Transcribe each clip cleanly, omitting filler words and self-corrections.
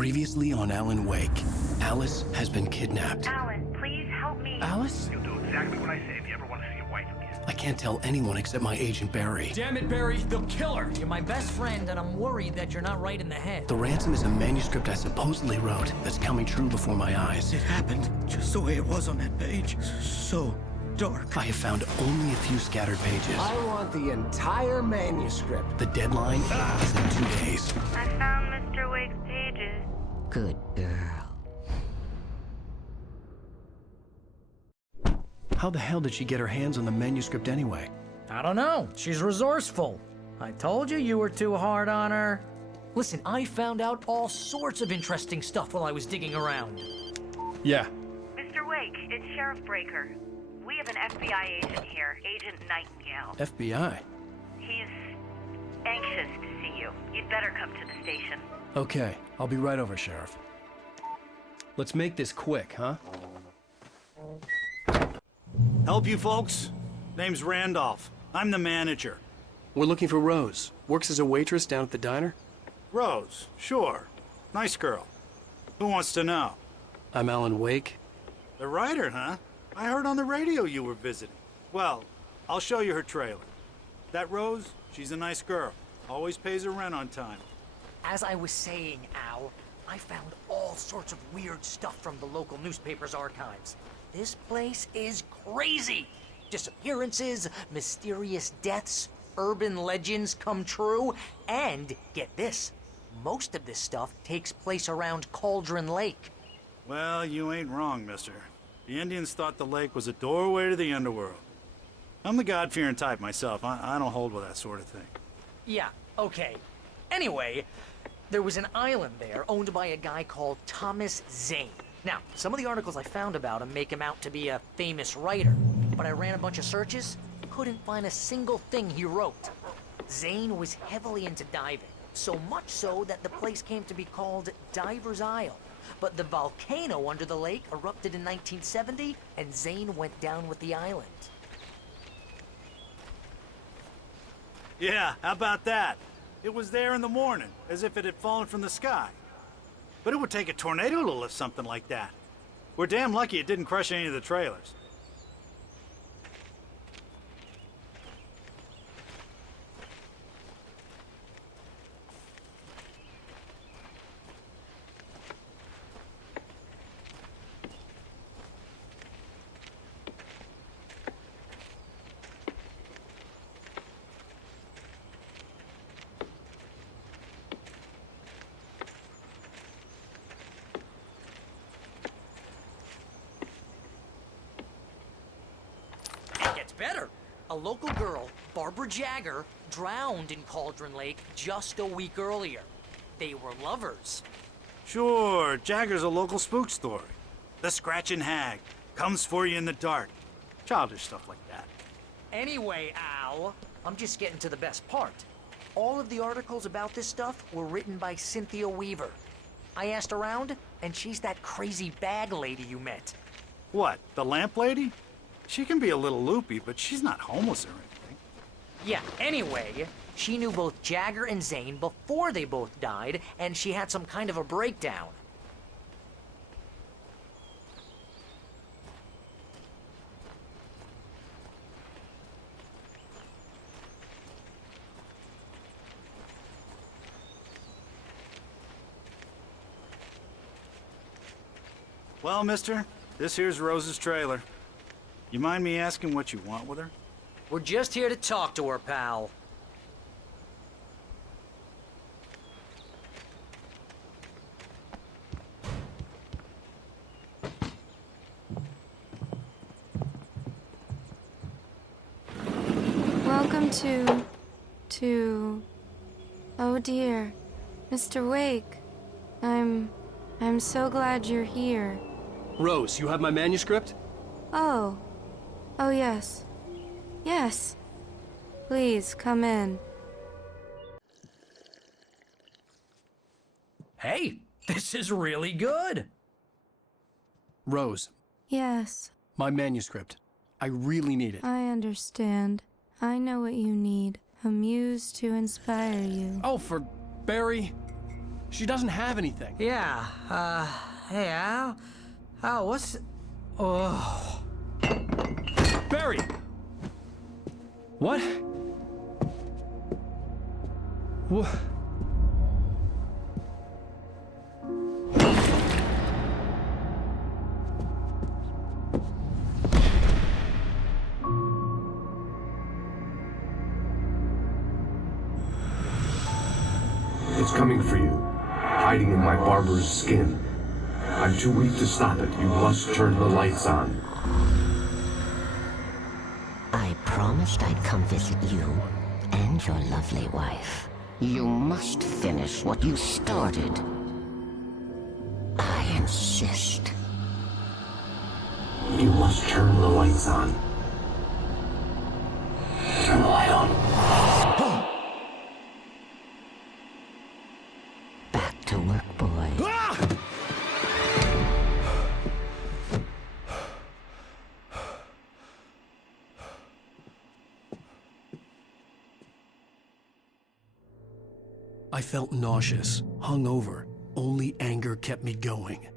Previously on Alan Wake, Alice has been kidnapped. Alan, please help me. Alice? You'll do exactly what I say if you ever want to see your wife again. I can't tell anyone except my agent Barry. Damn it, Barry, they'll kill her! You're my best friend, and I'm worried that you're not right in the head. The ransom is a manuscript I supposedly wrote that's coming true before my eyes. It happened just the way it was on that page. So dark. I have found only a few scattered pages. I want the entire manuscript. The deadline is in 2 days. I found Mr. Wake's pages. Good girl. How the hell did she get her hands on the manuscript anyway? I don't know. She's resourceful. I told you were too hard on her. Listen, I found out all sorts of interesting stuff while I was digging around. Yeah. Mr. Wake, it's Sheriff Breaker. We have an FBI agent here, Agent Nightingale. FBI? He's anxious to see you. You'd better come to the station. Okay, I'll be right over, Sheriff. Let's make this quick, huh? Help you folks? Name's Randolph. I'm the manager. We're looking for Rose. Works as a waitress down at the diner. Rose, sure. Nice girl. Who wants to know? I'm Alan Wake. The writer, huh? I heard on the radio you were visiting. Well, I'll show you her trailer. That Rose, she's a nice girl. Always pays her rent on time. As I was saying, Al, I found all sorts of weird stuff from the local newspaper's archives. This place is crazy. Disappearances, mysterious deaths, urban legends come true, and get this, most of this stuff takes place around Cauldron Lake. Well, you ain't wrong, mister. The Indians thought the lake was a doorway to the underworld. I'm the God-fearing type myself. I don't hold with that sort of thing. Yeah, okay. Anyway, there was an island there owned by a guy called Thomas Zane. Now, some of the articles I found about him make him out to be a famous writer, but I ran a bunch of searches, couldn't find a single thing he wrote. Zane was heavily into diving, so much so that the place came to be called Diver's Isle. But the volcano under the lake erupted in 1970, and Zane went down with the island. Yeah, how about that? It was there in the morning, as if it had fallen from the sky. But it would take a tornado to lift something like that. We're damn lucky it didn't crush any of the trailers. Better. A local girl, Barbara Jagger, drowned in Cauldron Lake just a week earlier. They were lovers. Sure, Jagger's a local spook story. The Scratching Hag comes for you in the dark. Childish stuff like that. Anyway, Al, I'm just getting to the best part. All of the articles about this stuff were written by Cynthia Weaver. I asked around, and she's that crazy bag lady you met. What, the lamp lady? She can be a little loopy, but she's not homeless or anything. Yeah, anyway, she knew both Jagger and Zane before they both died, and she had some kind of a breakdown. Well, mister, this here's Rose's trailer. You mind me asking what you want with her? We're just here to talk to her, pal. Welcome to... Oh dear, Mr. Wake. I'm so glad you're here. Rose, you have my manuscript? Oh. Oh, yes. Yes. Please, come in. Hey, this is really good. Rose, Yes, my manuscript. I really need it. I understand. I know what you need. A muse to inspire you. Oh, for Barry. She doesn't have anything. Yeah, hey, Al? Al, what's... Oh... Barry! What? What? It's coming for you, hiding in my barber's skin. I'm too weak to stop it. You must turn the lights on. I promised I'd come visit you and your lovely wife. You must finish what you started. I insist. You must turn the lights on. Turn the light on. Back to work, boy. I felt nauseous, hungover. Only anger kept me going.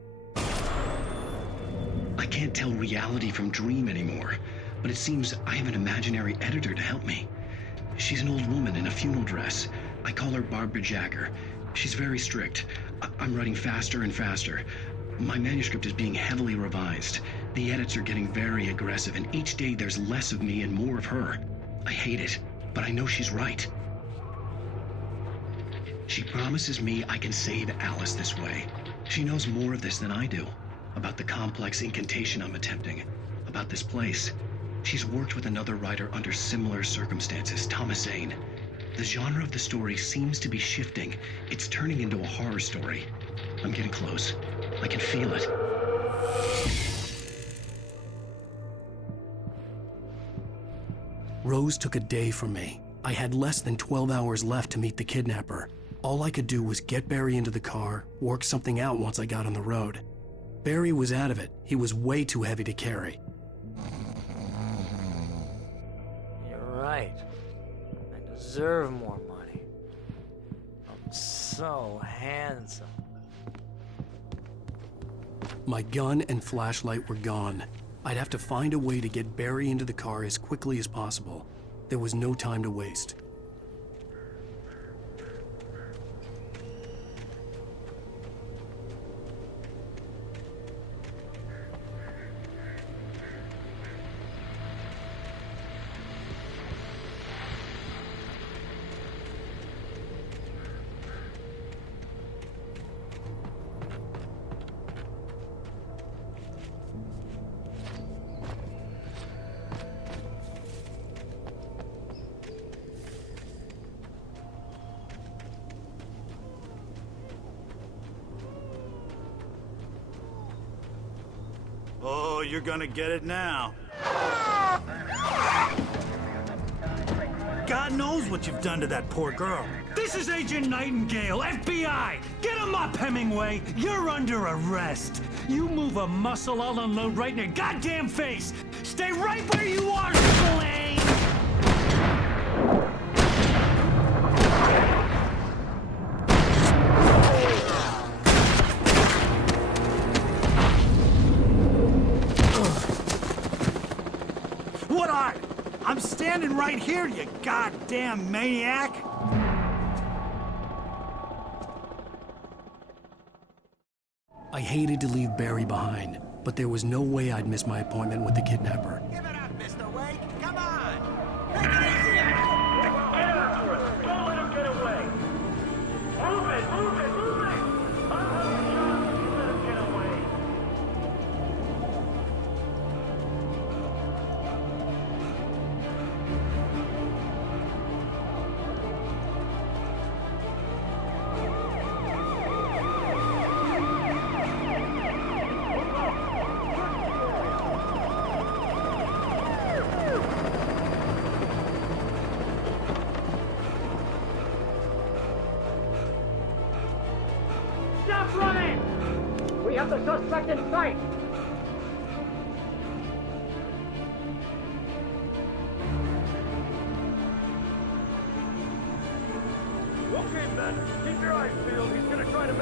I can't tell reality from dream anymore, but it seems I have an imaginary editor to help me. She's an old woman in a funeral dress. I call her Barbara Jagger. She's very strict. I'm writing faster and faster. My manuscript is being heavily revised. The edits are getting very aggressive, and each day there's less of me and more of her. I hate it, but I know she's right. She promises me I can save Alice this way. She knows more of this than I do. About the complex incantation I'm attempting. About this place. She's worked with another writer under similar circumstances, Thomas Zane. The genre of the story seems to be shifting. It's turning into a horror story. I'm getting close. I can feel it. Rose took a day from me. I had less than 12 hours left to meet the kidnapper. All I could do was get Barry into the car, work something out once I got on the road. Barry was out of it. He was way too heavy to carry. You're right. I deserve more money. I'm so handsome. My gun and flashlight were gone. I'd have to find a way to get Barry into the car as quickly as possible. There was no time to waste. Oh, you're gonna get it now. God knows what you've done to that poor girl. This is Agent Nightingale, FBI! Get him up, Hemingway! You're under arrest! You move a muscle, I'll unload right in your goddamn face! Stay right where you are, Spillane! What are you? I'm standing right here, you goddamn maniac! I hated to leave Barry behind, but there was no way I'd miss my appointment with the kidnapper. Give it up, Mr. Wake. Come on. Take it easy. Get after it! Don't let him get away! Move it! Move it! Move it! I'll have a shot if you let him get away! Stop running! We have the suspect in sight! Okay, men. Keep your eyes peeled. He's gonna try to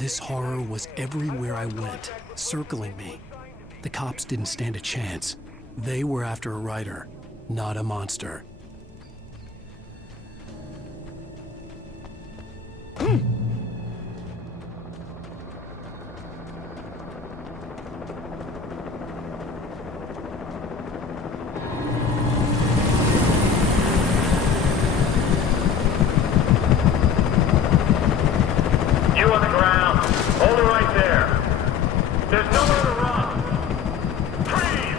This horror was everywhere I went, circling me. The cops didn't stand a chance. They were after a writer, not a monster. You on the ground. Hold it right there. There's nowhere to run. Freeze!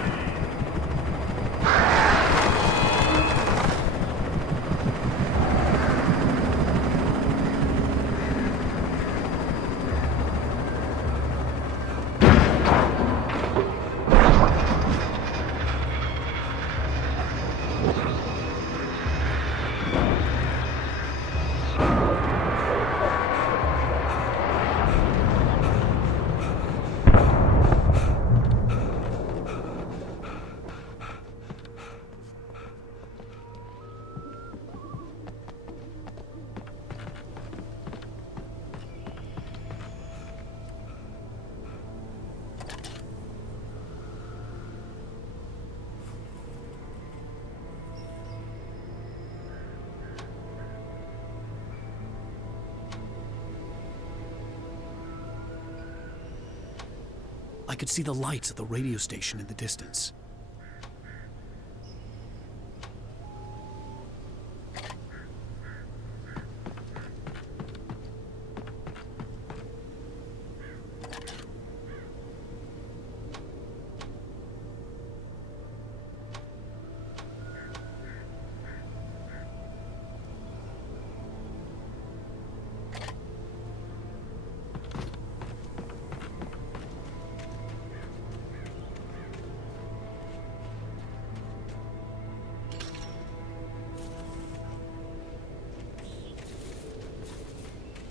I could see the lights of the radio station in the distance.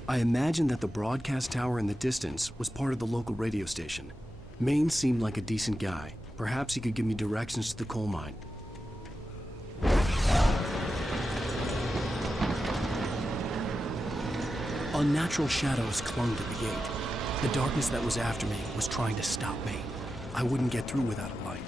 I imagined that the broadcast tower in the distance was part of the local radio station. Maine seemed like a decent guy. Perhaps he could give me directions to the coal mine. Unnatural shadows clung to the gate. The darkness that was after me was trying to stop me. I wouldn't get through without a light.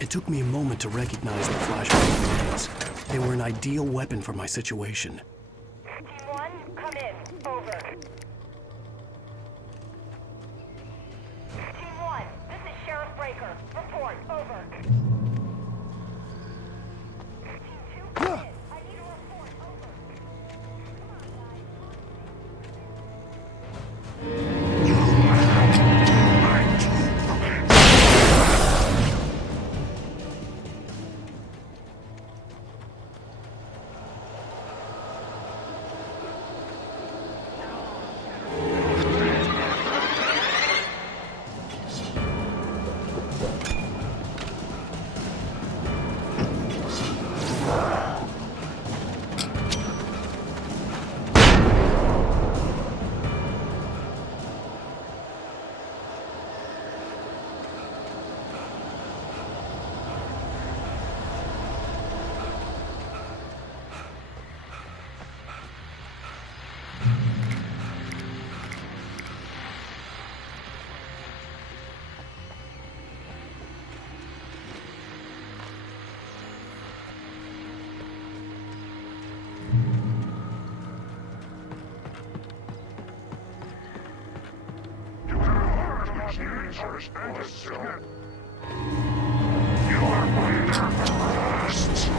It took me a moment to recognize the flashbang grenades. They were an ideal weapon for my situation. Team 1, come in. Over. Team 1, this is Sheriff Breaker. Report. Over. Team 2, come in. I need a report. Over. Come on, guys. supervisors and assistants. You are under arrest.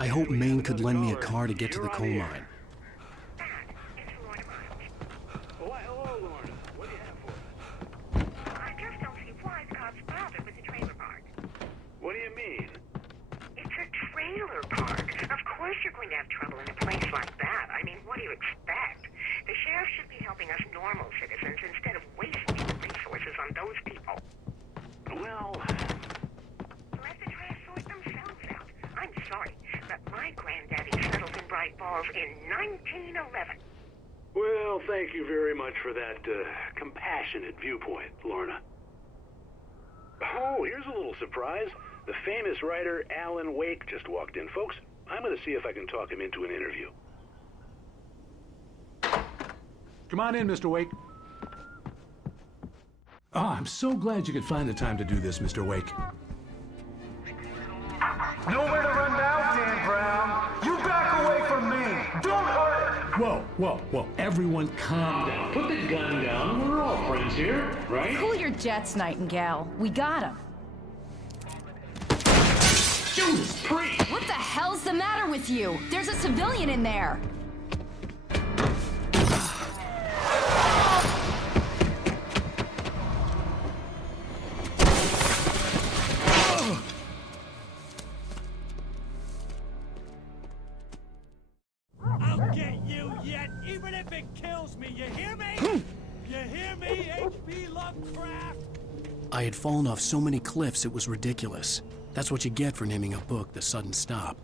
I hope Maine could lend me a car to get to the coal mine. Hello, Lorna. What do you have for us? I just don't see why the cops bothered with the trailer park. What do you mean? It's a trailer park. Of course you're going to have trouble in a place like that. I mean, what do you expect? The sheriff should be helping us normal citizens instead of wasting resources on those people. Well, Let the trash sort themselves out. I'm sorry, but my granddaddy settled in Bright Falls in 1911. well, thank you very much for that compassionate viewpoint, Lorna. Oh, here's a little surprise. The famous writer Alan Wake just walked in. Folks, I'm going to see if I can talk him into an interview. Come on in, Mr. Wake. Oh, I'm so glad you could find the time to do this, Mr. Wake. Nowhere to run now, Dan Brown. You back away from me. Don't hurt it. Whoa, whoa, whoa. Everyone calm down. Put the gun down. We're all friends here, right? Cool your jets, Nightingale. We got him. Judas Priest! What the hell's the matter with you? There's a civilian in there. I'll get you yet, even if it kills me. You hear me? You hear me, H.P. Lovecraft? I had fallen off so many cliffs it was ridiculous. That's what you get for naming a book The Sudden Stop.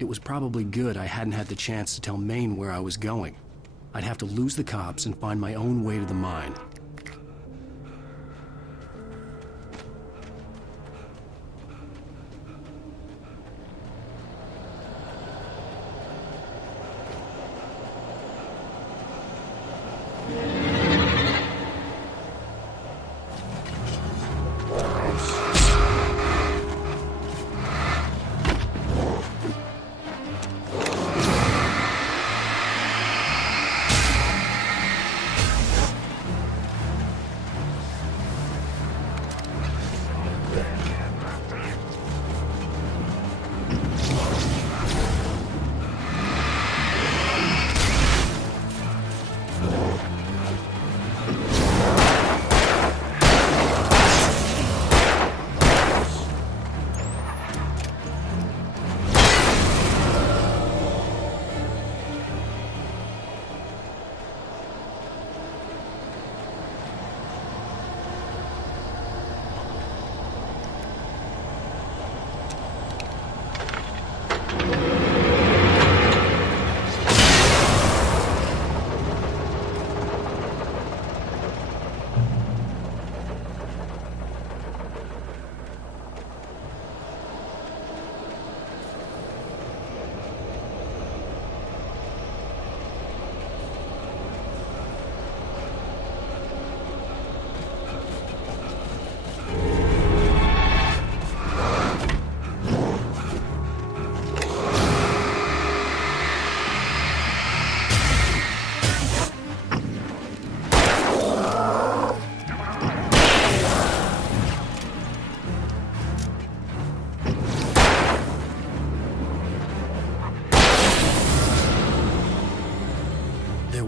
It was probably good I hadn't had the chance to tell Maine where I was going. I'd have to lose the cops and find my own way to the mine.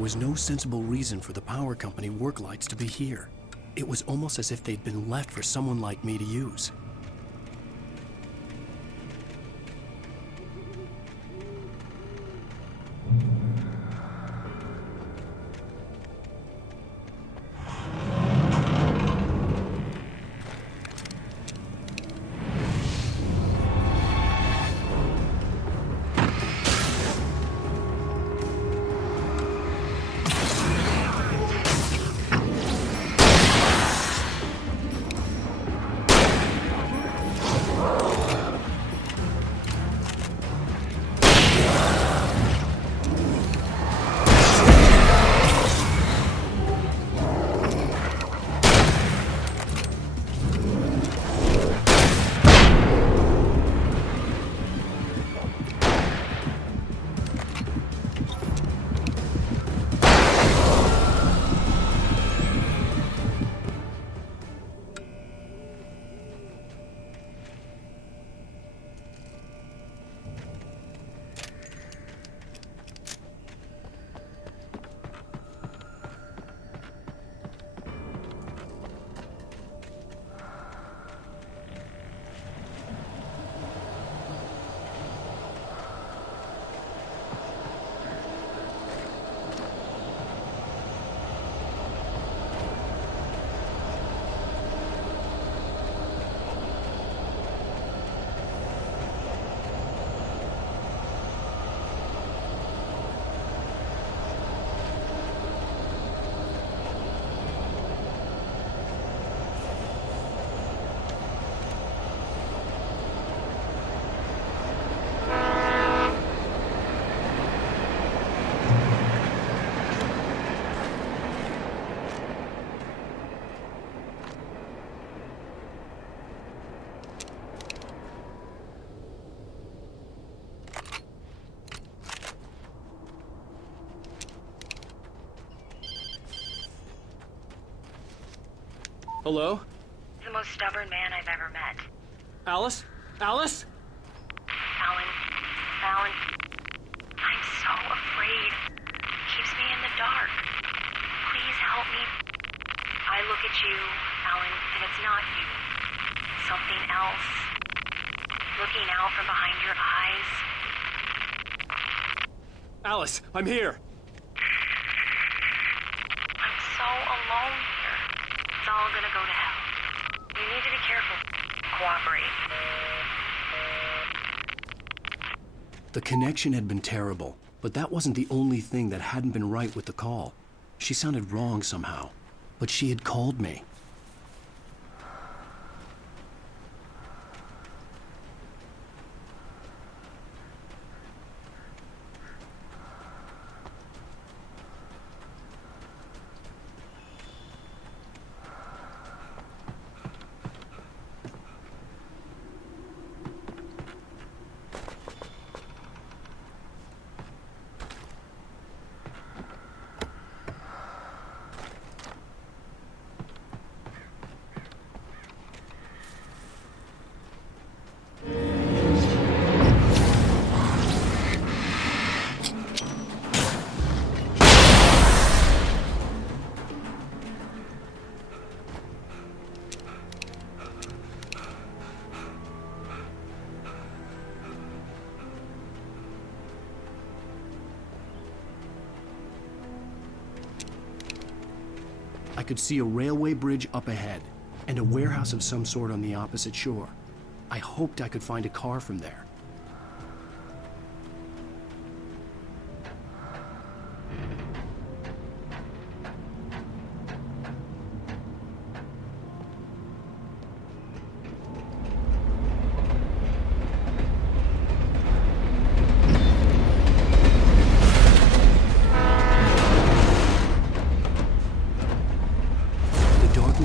was no sensible reason for the power company work lights to be here. It was almost as if they'd been left for someone like me to use. Hello? The most stubborn man I've ever met. Alice? Alice? Alan, I'm so afraid. It keeps me in the dark. Please help me. I look at you, Alan, and it's not you. Something else. Looking out from behind your eyes. Alice, I'm here. I'm so alone here. It's all gonna go to hell. You need to be careful. Cooperate. The connection had been terrible, but that wasn't the only thing that hadn't been right with the call. She sounded wrong somehow, but she had called me. I could see a railway bridge up ahead, and a warehouse of some sort on the opposite shore. I hoped I could find a car from there.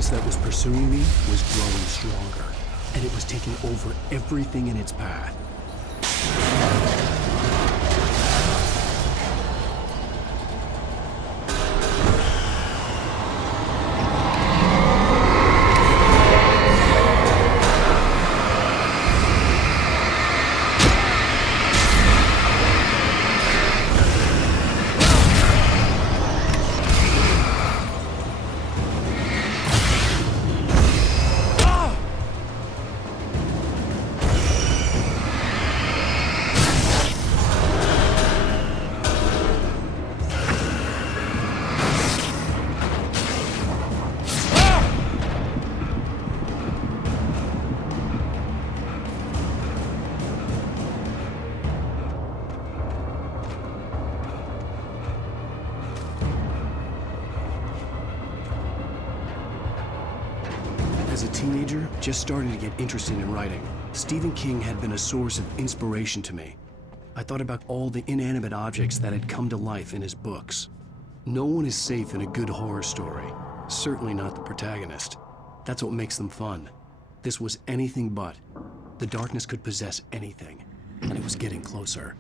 That was pursuing me was growing stronger, and it was taking over everything in its path. As a teenager, just starting to get interested in writing, Stephen King had been a source of inspiration to me. I thought about all the inanimate objects that had come to life in his books. No one is safe in a good horror story, certainly not the protagonist. That's what makes them fun. This was anything but. The darkness could possess anything, and it was getting closer.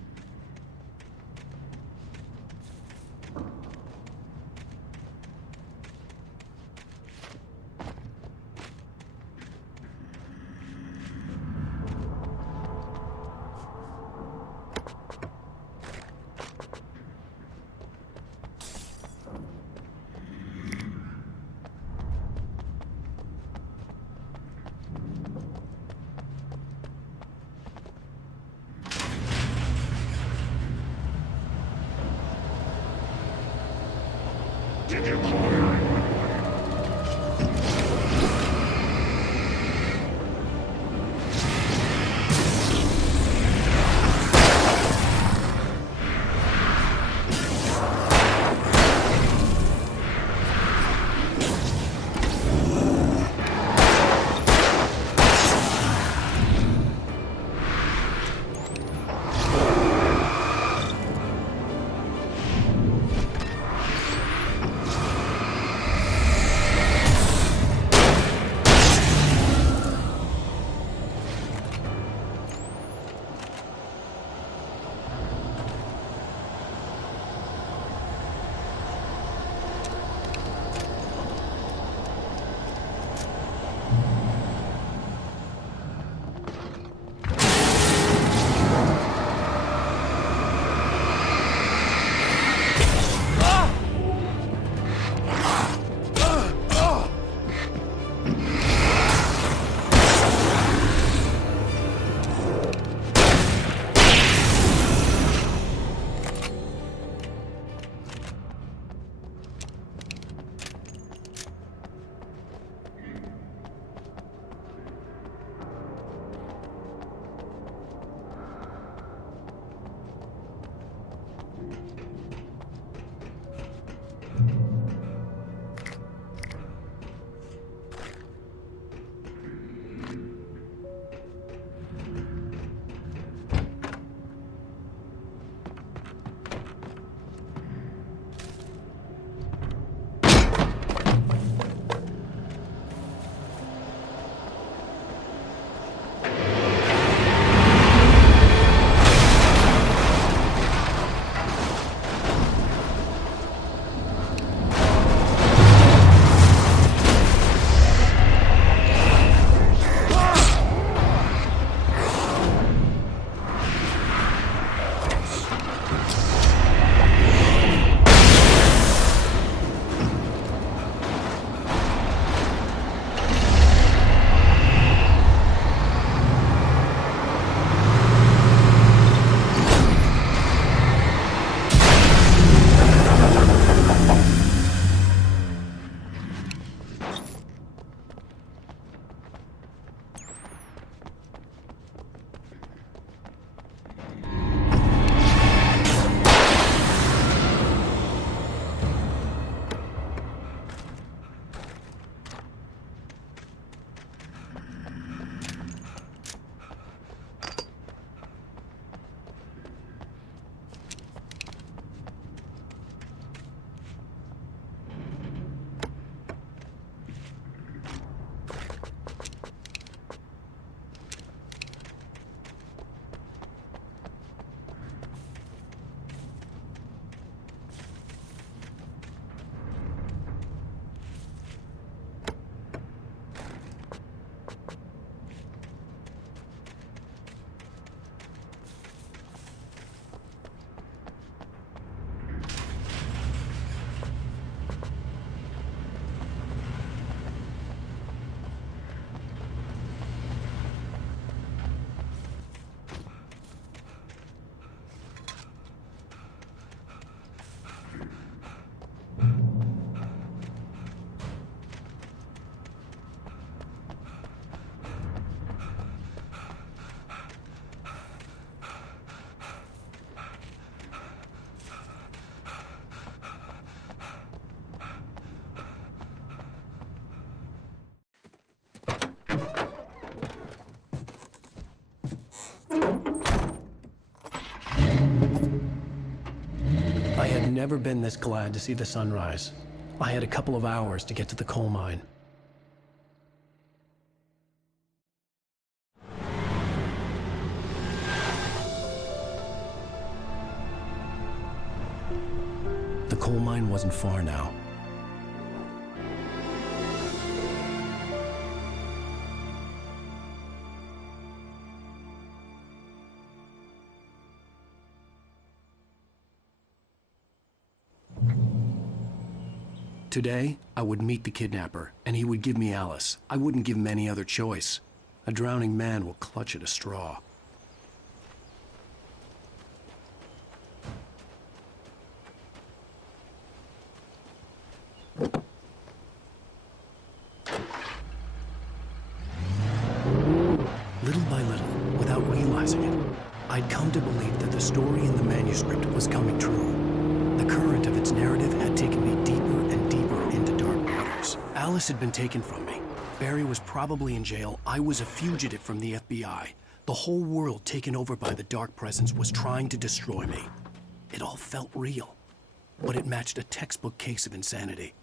never been this glad to see the sunrise. I had a couple of hours to get to the coal mine. The coal mine wasn't far now. Today, I would meet the kidnapper, and he would give me Alice. I wouldn't give him any other choice. A drowning man will clutch at a straw. Little by little, without realizing it, I'd come to believe that the story in the manuscript was coming true. The current of its narrative had taken me deeper and deeper into dark waters. Alice had been taken from me. Barry was probably in jail. I was a fugitive from the FBI. The whole world taken over by the Dark Presence was trying to destroy me. It all felt real, but it matched a textbook case of insanity.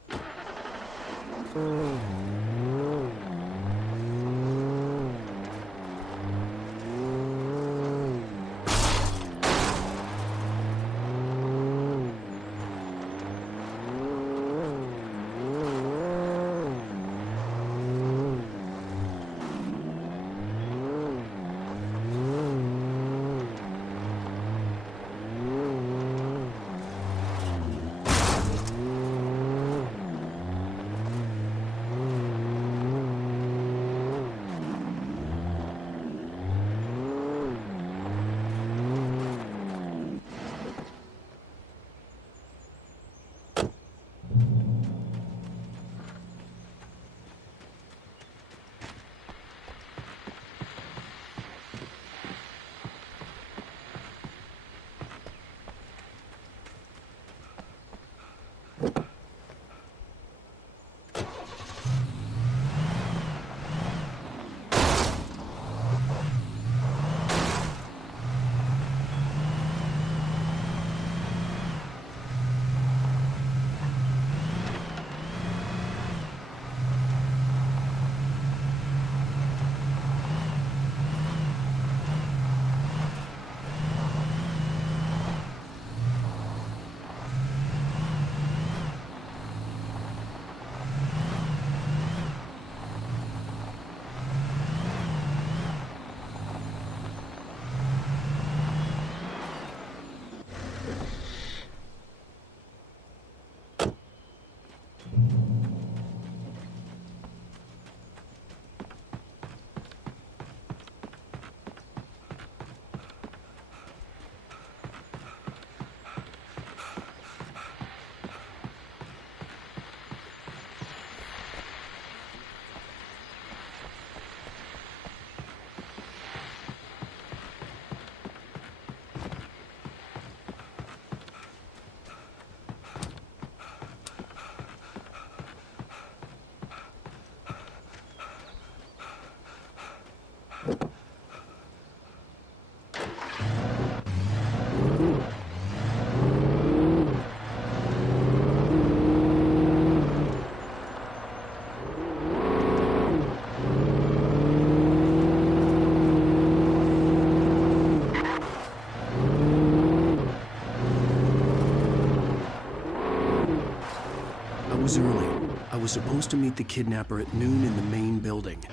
It was early. I was supposed to meet the kidnapper at noon in the main building.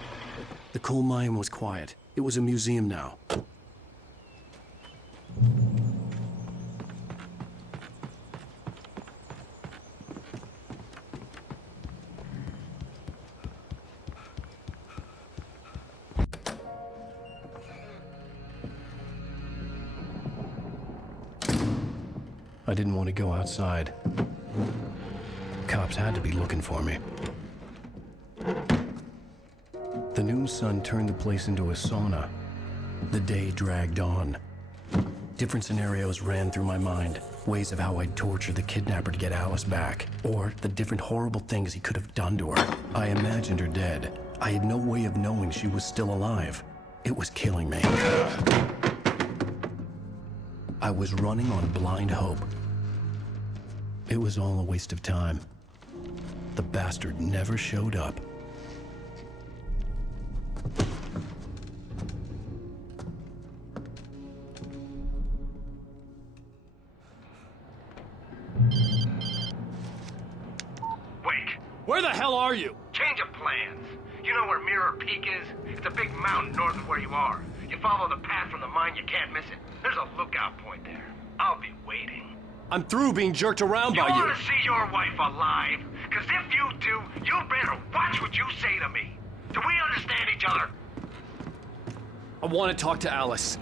The coal mine was quiet. It was a museum now. I didn't want to go outside. Cops had to be looking for me. The noon sun turned the place into a sauna. The day dragged on. Different scenarios ran through my mind. Ways of how I'd torture the kidnapper to get Alice back. Or the different horrible things he could have done to her. I imagined her dead. I had no way of knowing she was still alive. It was killing me. I was running on blind hope. It was all a waste of time. The bastard never showed up. Wake! Where the hell are you? Change of plans. You know where Mirror Peak is? It's a big mountain north of where you are. You follow the path from the mine, you can't miss it. There's a lookout point there. I'll be waiting. I'm through being jerked around by You you. want to see your wife alive? Because if you do, you better watch what you say to me. Do we understand each other? I want to talk to Alice.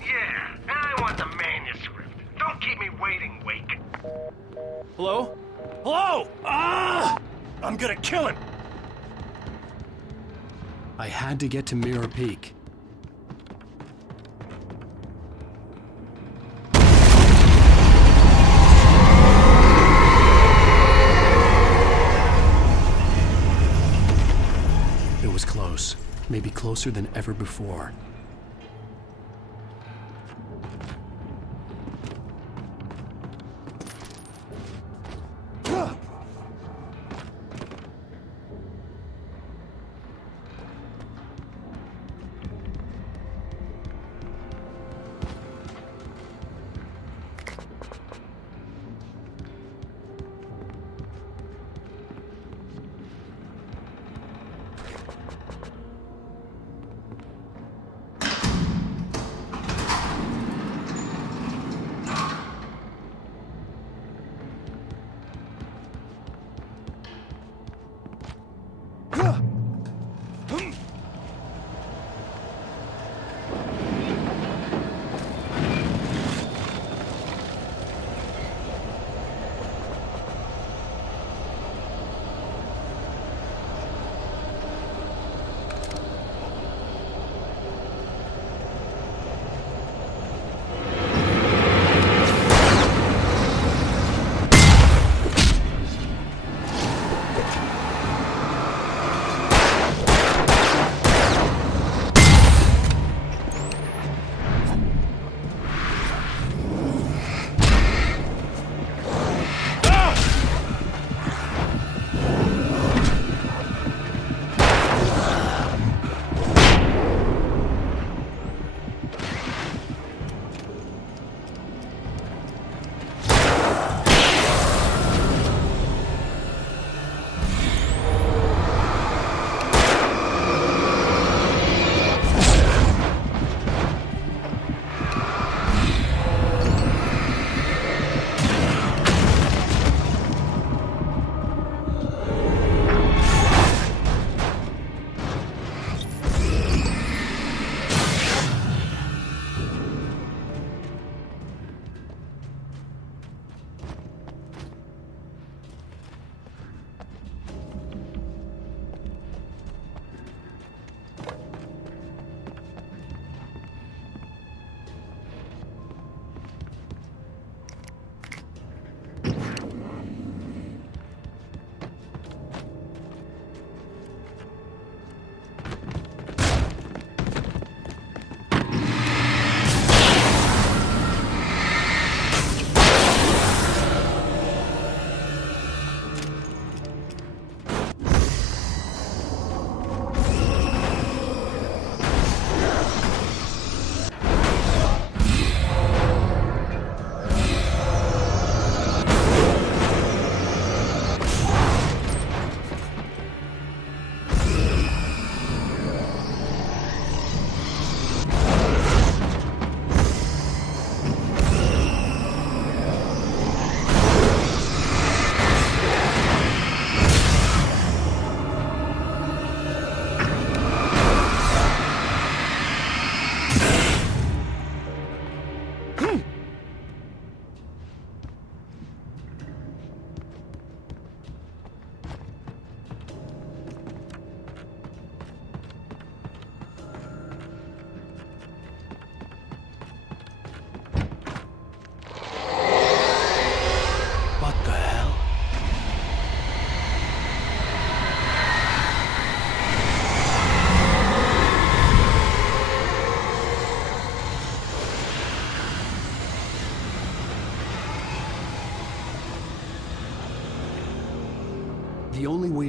Yeah, and I want the manuscript. Don't keep me waiting, Wake. Hello? Hello! Ah! I'm gonna kill him! I had to get to Mirror Peak. It was close. Maybe closer than ever before.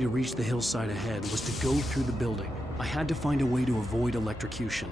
to reach the hillside ahead was to go through the building. I had to find a way to avoid electrocution.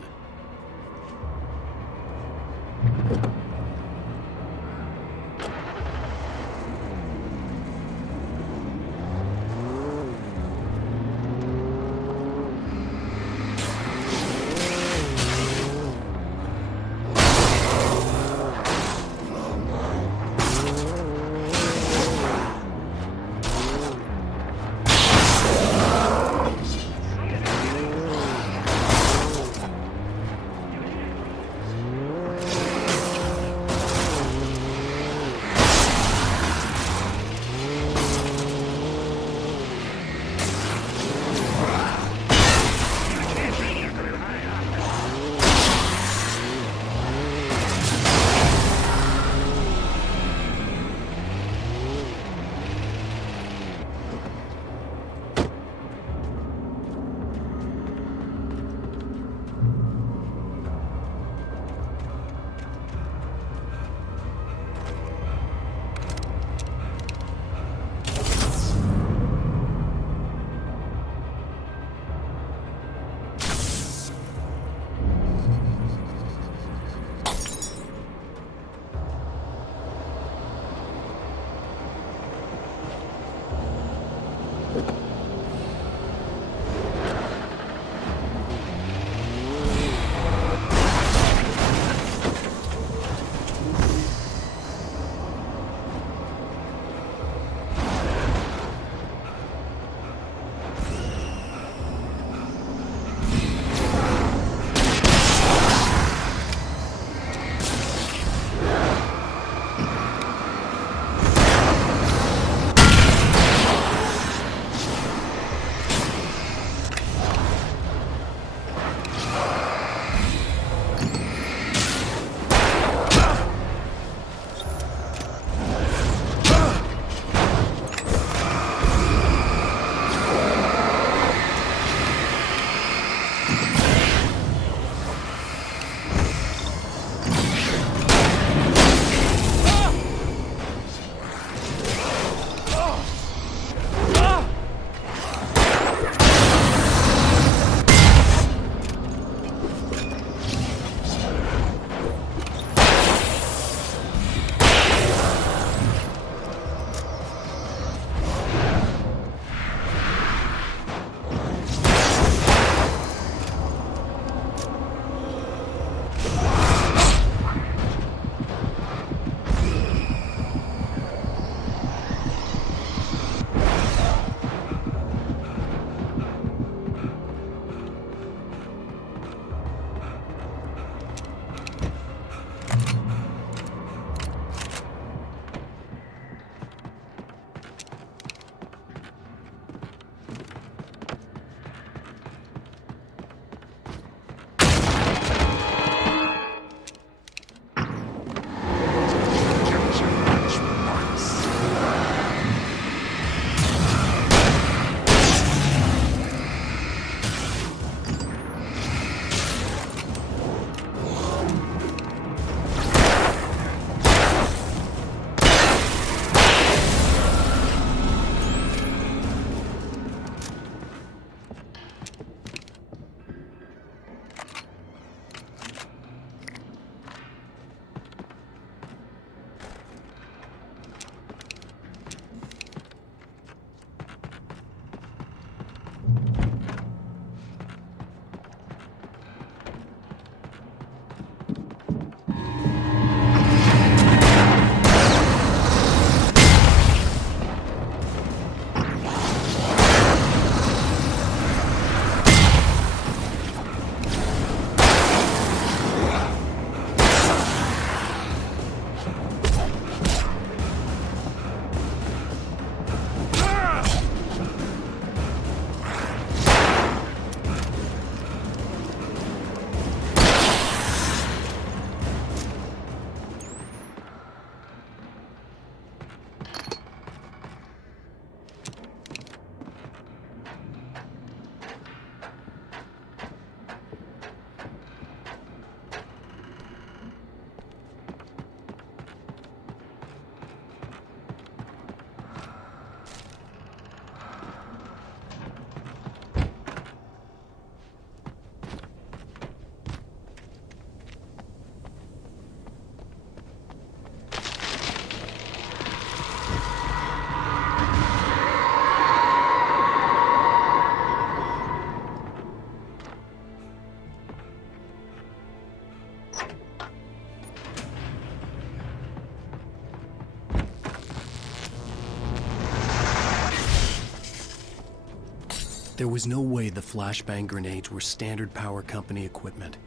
There was no way the flashbang grenades were Standard Power Company equipment.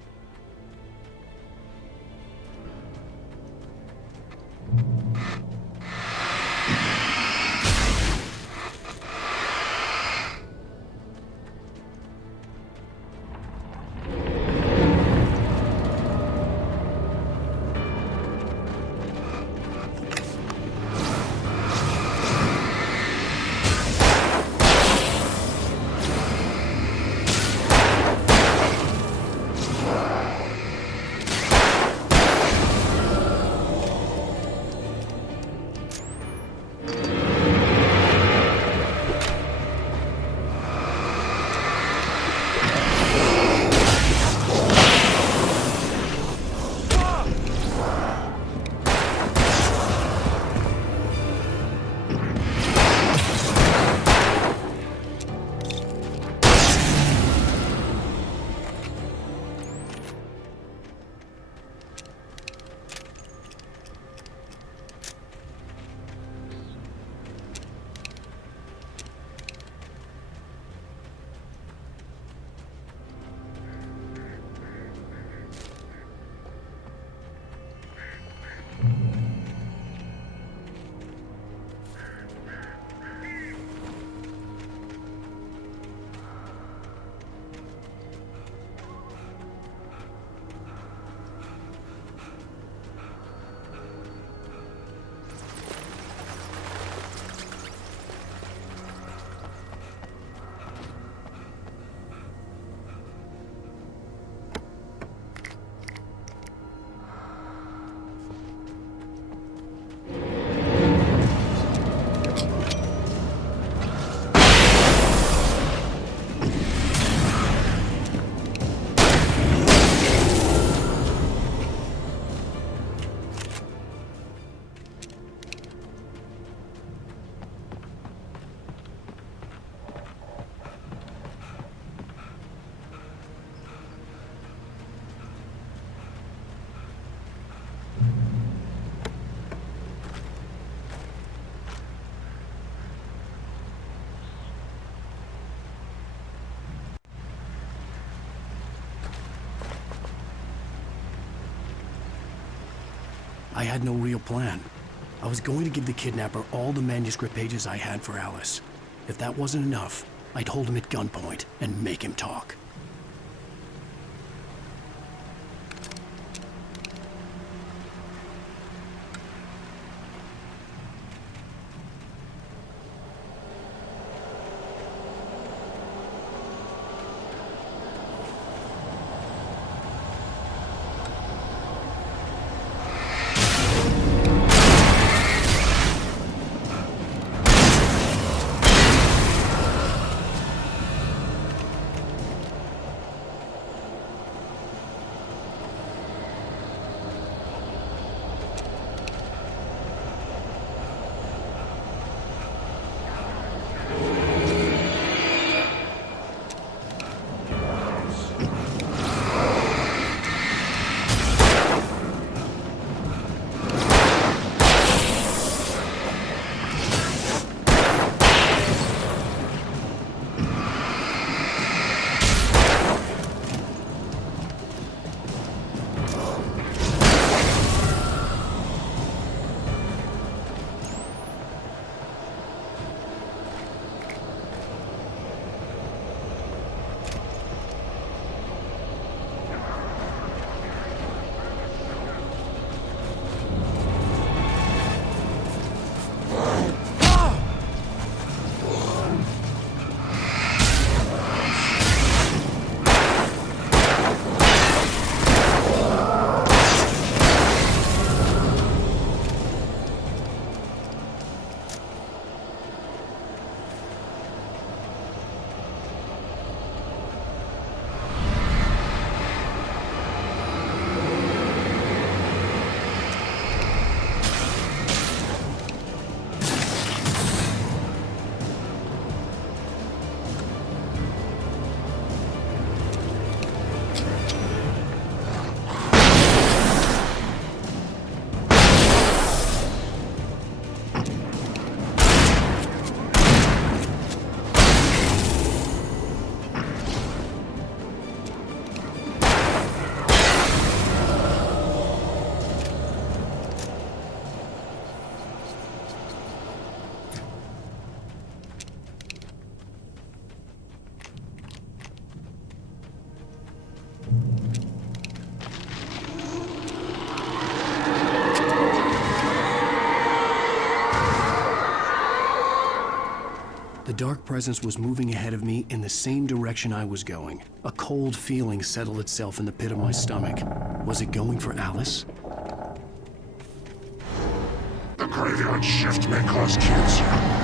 I had no real plan. I was going to give the kidnapper all the manuscript pages I had for Alice. If that wasn't enough, I'd hold him at gunpoint and make him talk. The dark presence was moving ahead of me in the same direction I was going. A cold feeling settled itself in the pit of my stomach. Was it going for Alice? The graveyard shift may cause cancer.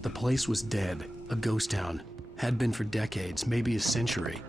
The place was dead, a ghost town. Had been for decades, maybe a century.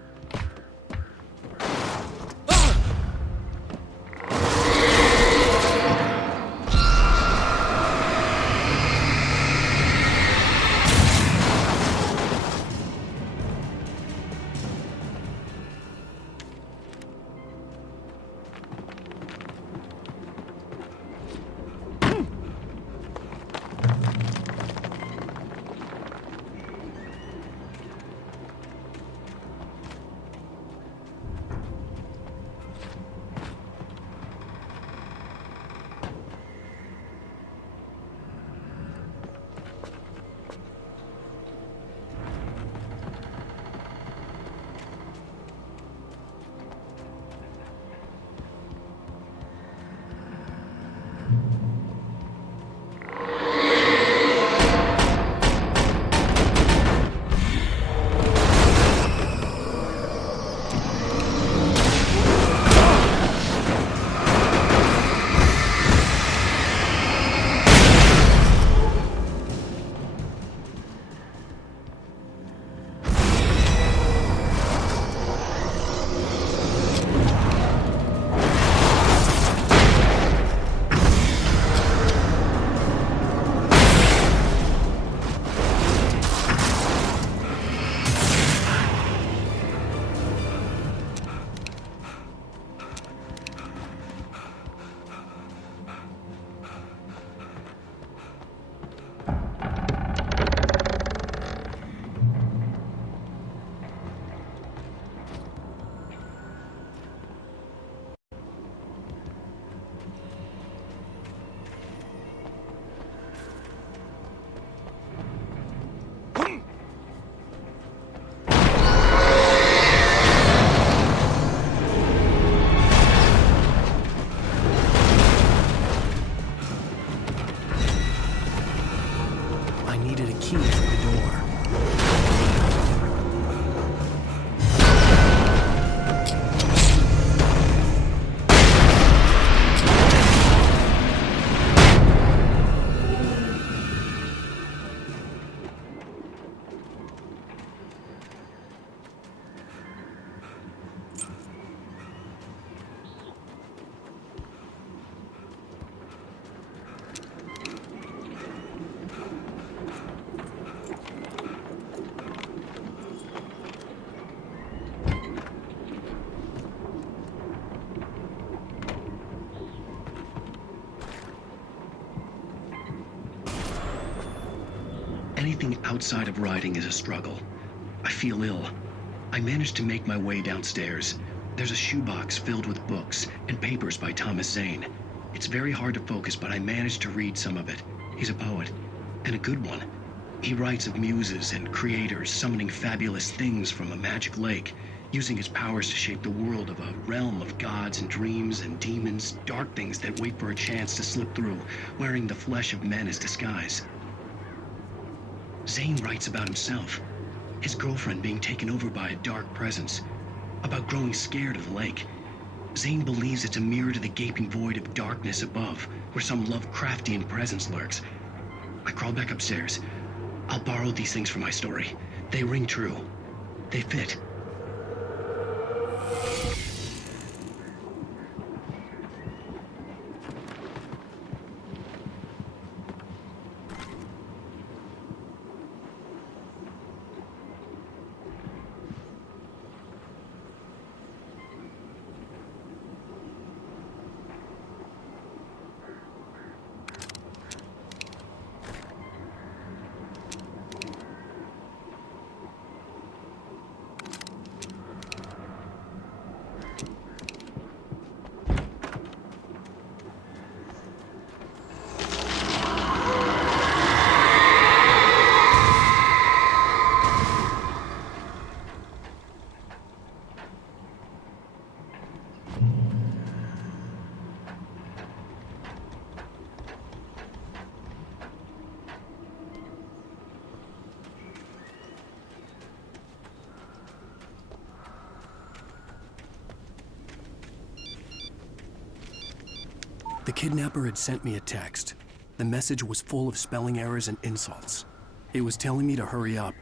Anything outside of riding is a struggle. I feel ill. I managed to make my way downstairs. There's a shoebox filled with books and papers by Thomas Zane. It's very hard to focus, but I managed to read some of it. He's a poet, and a good one. He writes of muses and creators summoning fabulous things from a magic lake, using his powers to shape the world of a realm of gods and dreams and demons, dark things that wait for a chance to slip through, wearing the flesh of men as disguise. Zane writes about himself, his girlfriend being taken over by a dark presence, about growing scared of the lake. Zane believes it's a mirror to the gaping void of darkness above, where some Lovecraftian presence lurks. I crawl back upstairs. I'll borrow these things for my story. They ring true. They fit. The kidnapper had sent me a text. The message was full of spelling errors and insults. It was telling me to hurry up.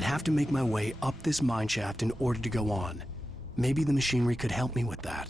I'd have to make my way up this mine shaft in order to go on. Maybe the machinery could help me with that.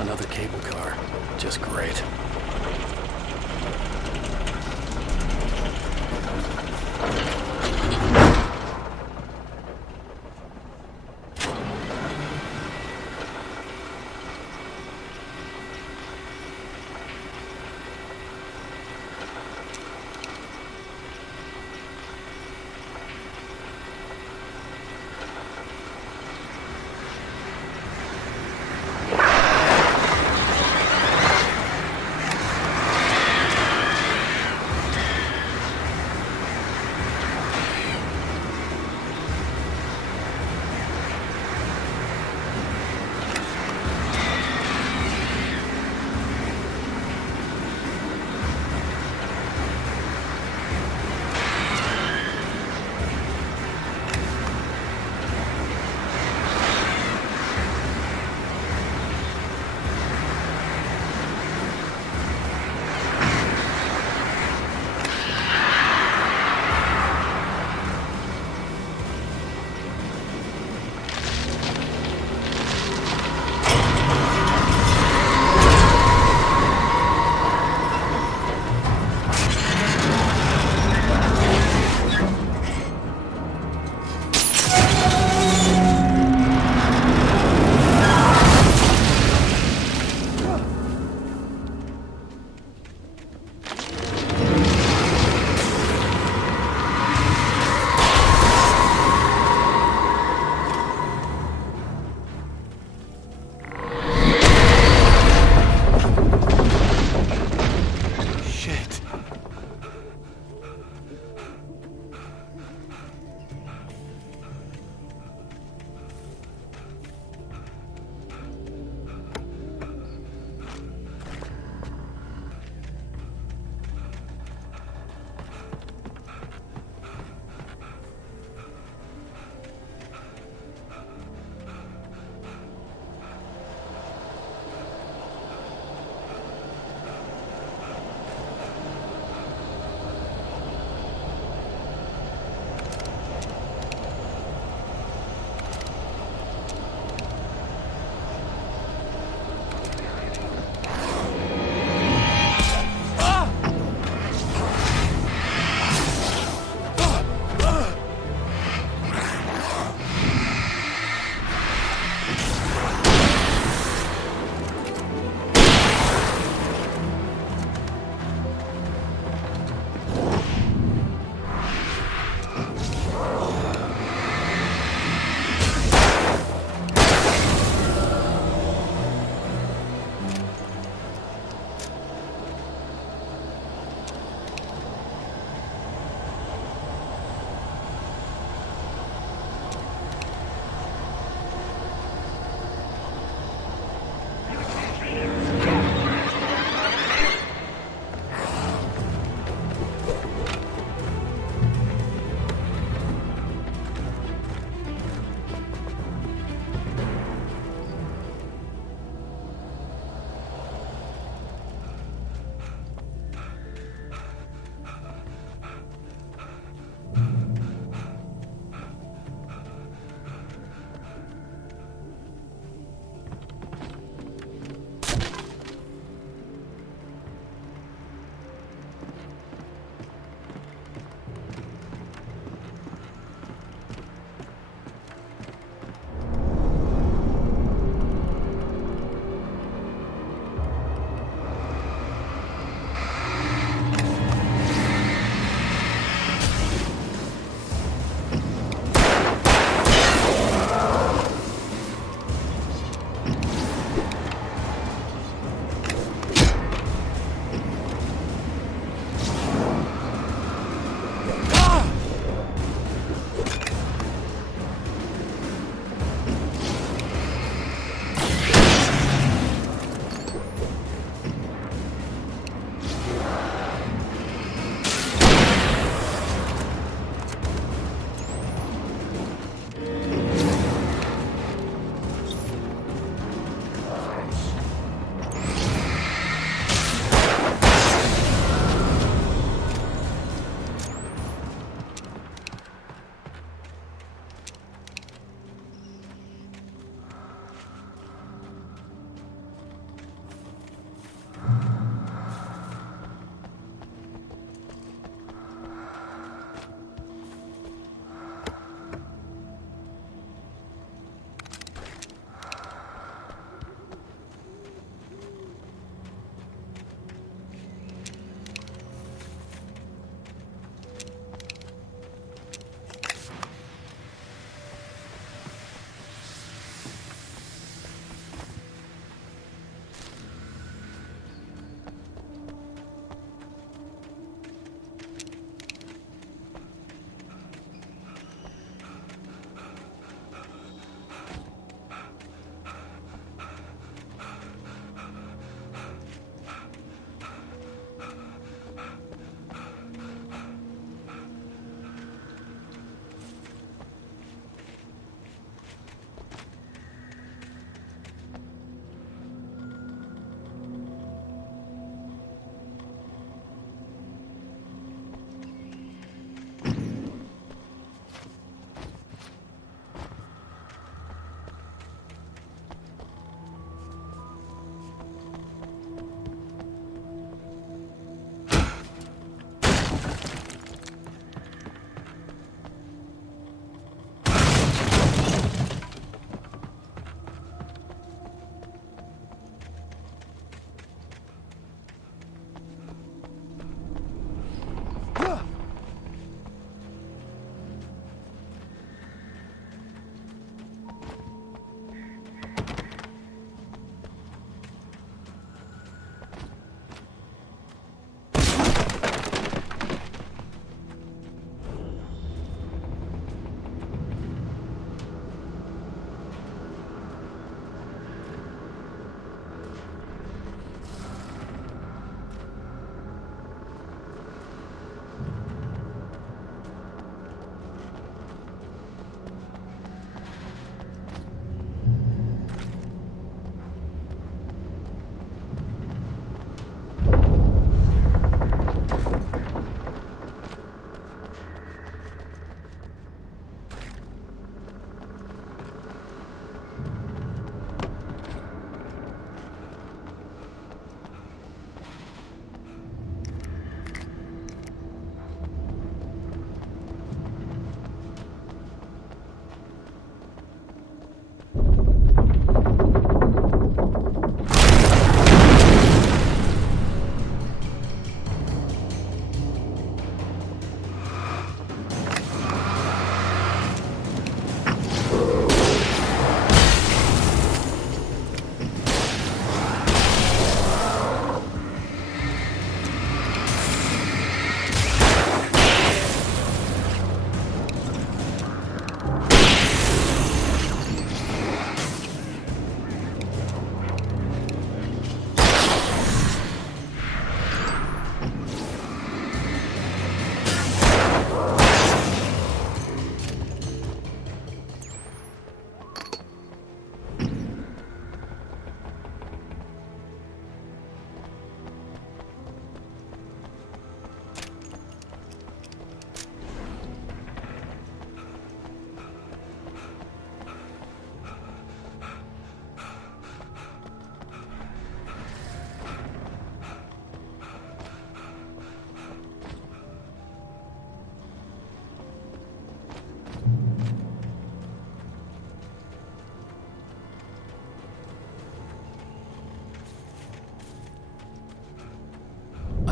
Another cable car. Just great.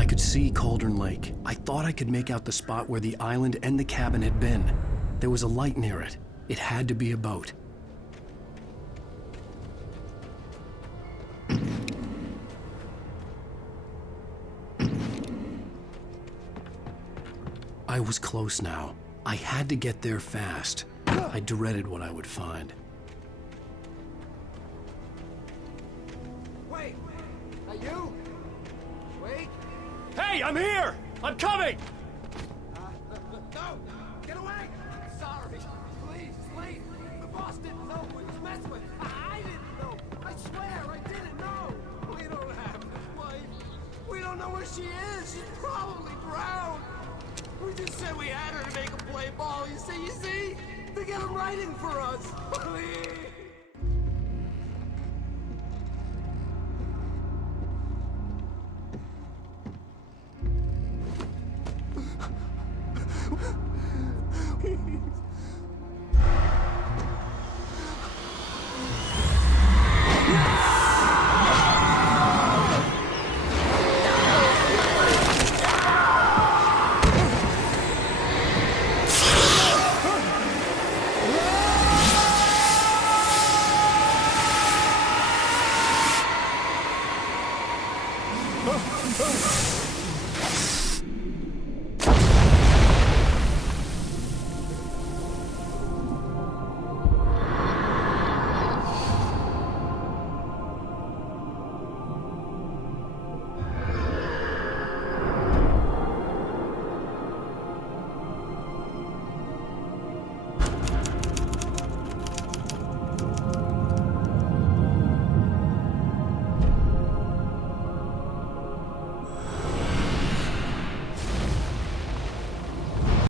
could see Cauldron Lake. I thought I could make out the spot where the island and the cabin had been. There was a light near it. It had to be a boat. I was close now. I had to get there fast. I dreaded what I would find. Wait! Are you? Wait! Hey, I'm here! I'm coming! No! Get away! Sorry. Please, please. The boss didn't know we was messing with. I didn't know. I swear, I didn't know. We don't have his wife. We don't know where she is. She's probably drowned. We just said we had her to make him play ball. You see? To get him writing for us. Please. Oh!